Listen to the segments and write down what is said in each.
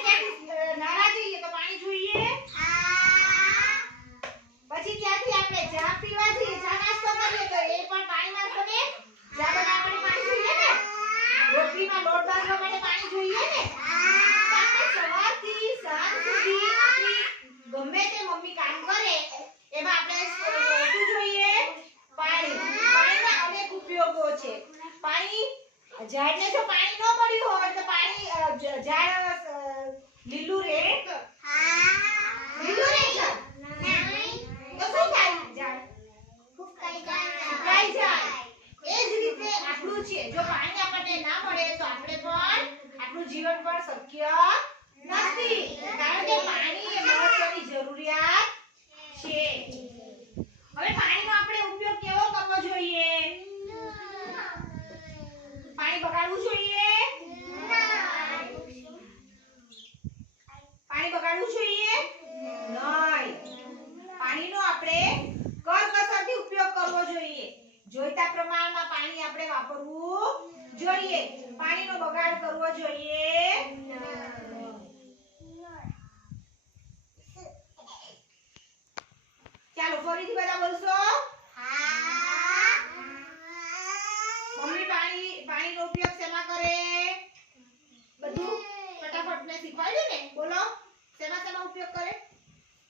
ત્યાંથી નાવા જઈએ તો પાણી જોઈએ પછી ત્યાંથી આપણે ચા પીવા જઈએ ચા નાસ્તો કરીએ તો એ પણ પાણીમાં જ બને ચા બનાવવા માટે પાણી જોઈએ ને રોટલીમાં લોટ બાંધવા માટે પાણી જોઈએ ને આપણે સવારથી સાંજ સુધી આપણી ગમે તે મમ્મી કામ કરે એમાં આપણે શું જોઈએ પાણીના અનેક ઉપયોગો છે પાણી ઝાડને જો પાણી ન મળ્યું હોય તો પાણી ઝાડ લીલું રહે લીલું રહે છે તો શું થાય ઝાડ સુકાઈ જાય એ જ રીતે આપણું છે જો પાણી આપણને ના મળે તો આપણે પણ આપણું જીવન પણ શક્ય નથી કારણ કે પાણી એ મહત્વની જરૂરિયાત છે હવે પાણીનો આપણે ઉપયોગ કેવો કરવો જોઈએ પાણી બગાડવું જોઈએ પાણી બગાડવું જોઈએ નહીં પાણીનો આપણે કરકસરથી ઉપયોગ કરવો જોઈએ જોઈતા પ્રમાણમાં પાણી આપણે વાપરવું જોઈએ પાણીનો બગાડ કરવો જોઈએ ચાલો ફરીથી બધા બોલશો હા મમ્મી પાણીનો ઉપયોગ શેમાં કરે બધું ફટાફટ ને શીખવાડ્યું ને બોલો શેમાં ઉપયોગ કરે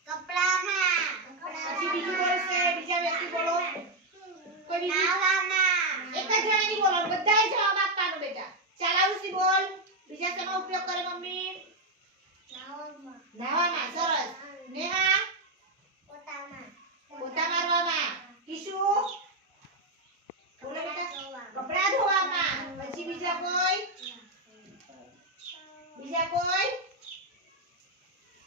કપડામાં પછી બીજું બોલશે બીજા વ્યક્તિ બોલો કોઈ બીજું નાવામાં એક જ જણાની બોલો બધાએ જવાબ આપવાનો બેટા ચાલ આવુસી બોલ બીજા શેમાં ઉપયોગ કરે મમ્મી નાવામાં સરસ નેહા પોતા મારવામાં કિશુ બોલો બેટા કપડા ધોવામાં પછી બીજા કોઈ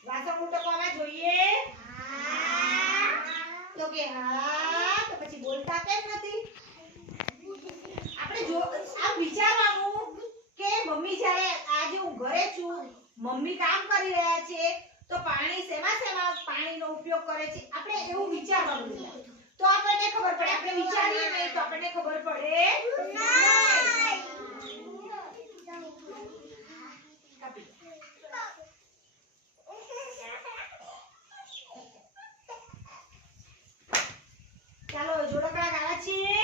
વાસણ ઉટકવામાં જોઈએ હા તો કે હા તો પછી બોલતા કેમ નથી આપણે જો આ વિચારવાનું કે મમ્મી જ્યારે આજે હું ઘરે છું મમ્મી કામ કરી રહ્યા છે તો પાણી શેમાં પાણીનો ઉપયોગ કરે છે આપણે એવું વિચારવાનું તો આપણને ખબર પડે આપણે વિચારીએ નહીં તો આપણને ખબર પડે ચાલો જોડકડા ગાવા છીએ